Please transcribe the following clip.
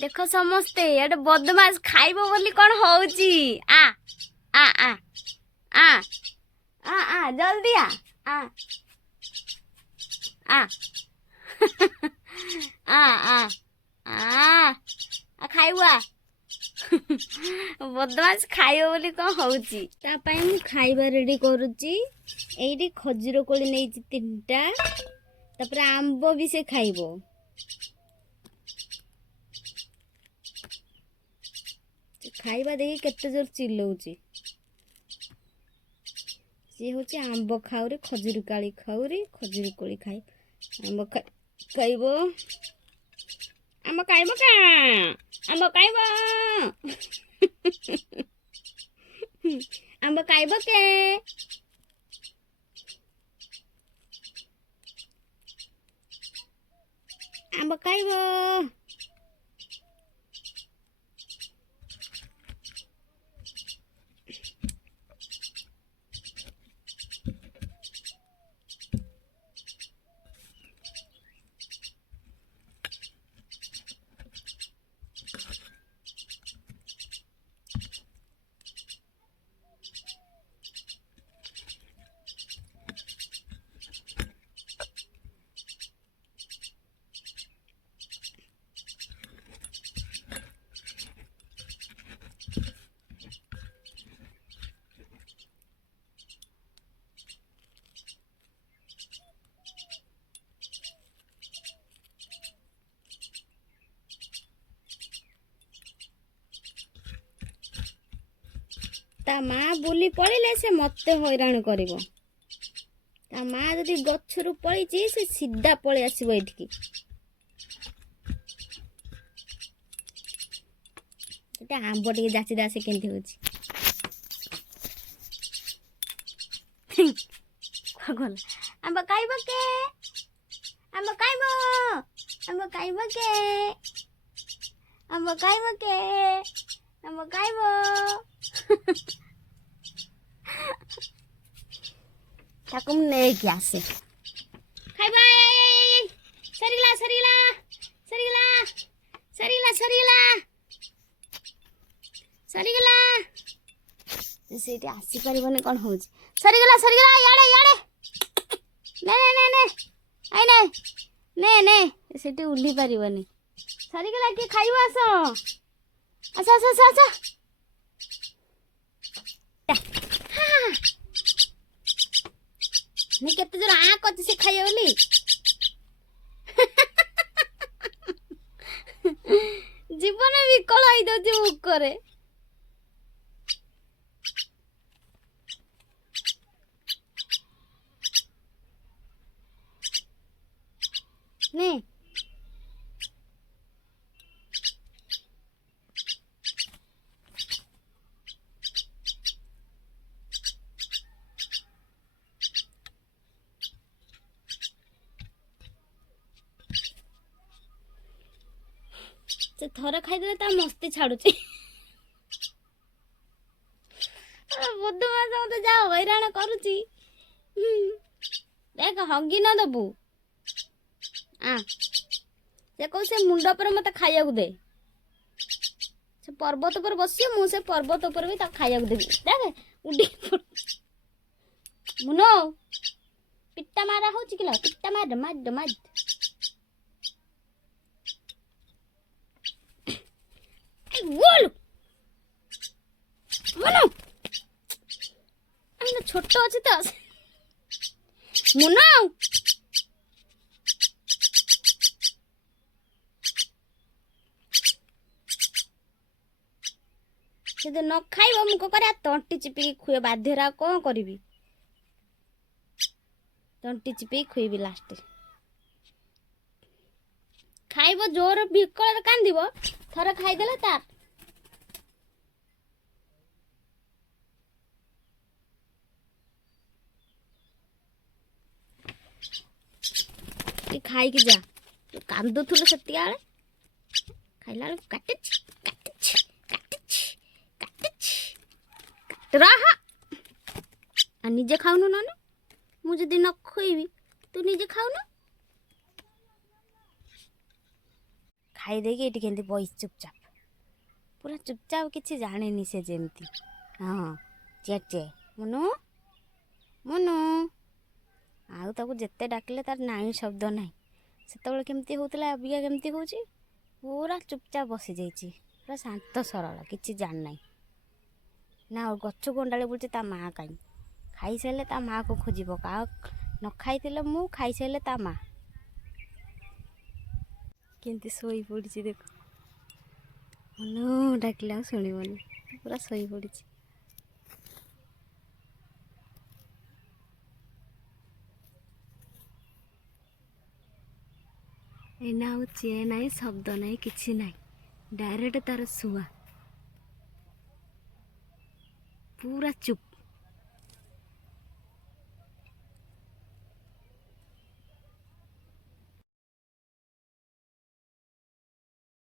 देख समस्ते ये बदमाश खाइब बोली कौन होउची आ आ आ आ आ आ जल्दी आ आ आ आ आ आ खाइबा बदमाश खाइब बोली कौन होउची ता पई मु खाइबा रेडी करूची एइडी खजूर कोली नेइची 3टा तापर आंबो भी से खाइबो खाइबा देखि केते जोर चिल्लौची सी होची आंबो खाउरे खजूर काली खाउरे खजूर कोली खाइ आंबो खाइबो आंबो खाइबो का आंबो खाइबो आंबो खाइबो के आंबो खाइबो ता माँ बुली पड़े से मत हैरान कर माँ जदि गचरू पड़ी से सीधा पलि आसो ये आंब टे जाची दा से केमती हो आंब खाइब के आंब खाइब आंब खाइब के आंब खाइब के आंब खाइब ताको नेकी आसे खाइबा सरीला सरीला सरीला सरीला सरीला सरीगला सेठी आसी परिबने कोन होउची सरीगला सरीगला याडे याडे ने ने ने ने आई ने ने ने सेठी उल्ली परिबने सरीगला के खाइबा आसो आसा आसा आसा आसा ने केते जोर आ कति से खाइयो बोली जीवन विकल होई दो मुख करे ने से थोड़ा खाईदे ता मस्ती छाड़ुची बुद्धमास मत जा हैरान करुची देख हगी न दबू से कौ से मुंड पर मत खाइया दे से पर्वत पर बसी मु से पर्वत पर भी खाइया देवी देख उड़ी मुनो पिट्टा मारा हो किलो पिट्टा मार मार मार बोल मुनो अन्ना छोटो अछि तो मुनो से न खाइब मुझे कर तंटी चिपिकी खुए बाध्यरा कौन करी तंटी चिपिकी खुएबी लास्ट खाइब जोर विकल कांदिब थर खाईदेले तार खाई कि जा कांदुथुल सेतिया खाइला काटिच काटिच काटिच काटिच रहा आ निजे खाउनु न मु जदि न खोइबी तू निजे खाउनु ଖାଇଦେଇକି ଏଇଠି କେମିତି ବଇଛି ଚୁପଚାପ, ପୁରା ଚୁପଚାପ, କିଛି ଜାଣିନି ସେ ଯେମିତି। ହଁ ଚେ ମୁନୁ ମୁନୁ, ଆଉ ତାକୁ ଯେତେ ଡାକିଲେ ତାର ନାହିଁ ଶବ୍ଦ ନାହିଁ। ସେତେବେଳେ କେମିତି ହେଉଥିଲା, ଅବିକା କେମିତି ହେଉଛି, ପୁରା ଚୁପଚାପ ବସିଯାଇଛି, ପୁରା ଶାନ୍ତ ସରଳ, କିଛି ଜାଣିନାହିଁ। ନା ଗଛକୁ ଅଣ୍ଡାଳି ବୁଲୁଛି ତା ମାଆ କାହିଁ। ଖାଇସାରିଲେ ତା ମାଆକୁ ଖୋଜିବ, କାହା ନ ଖାଇଥିଲେ ମୁଁ, ଖାଇସାରିଲେ ତା ମାଆ। କେମିତି ଶୋଇ ପଡ଼ିଛି ଦେଖ, ମନୁ ଡାକିଲେ ଆଉ ଶୁଣିବନି, ପୁରା ଶୋଇ ପଡ଼ିଛି। ଏଇନା ଆଉ ଚେ ନାହିଁ, ଶବ୍ଦ ନାହିଁ, କିଛି ନାହିଁ, ଡାଇରେକ୍ଟ ତାର ଶୁଆ, ପୁରା ଚୁପ୍।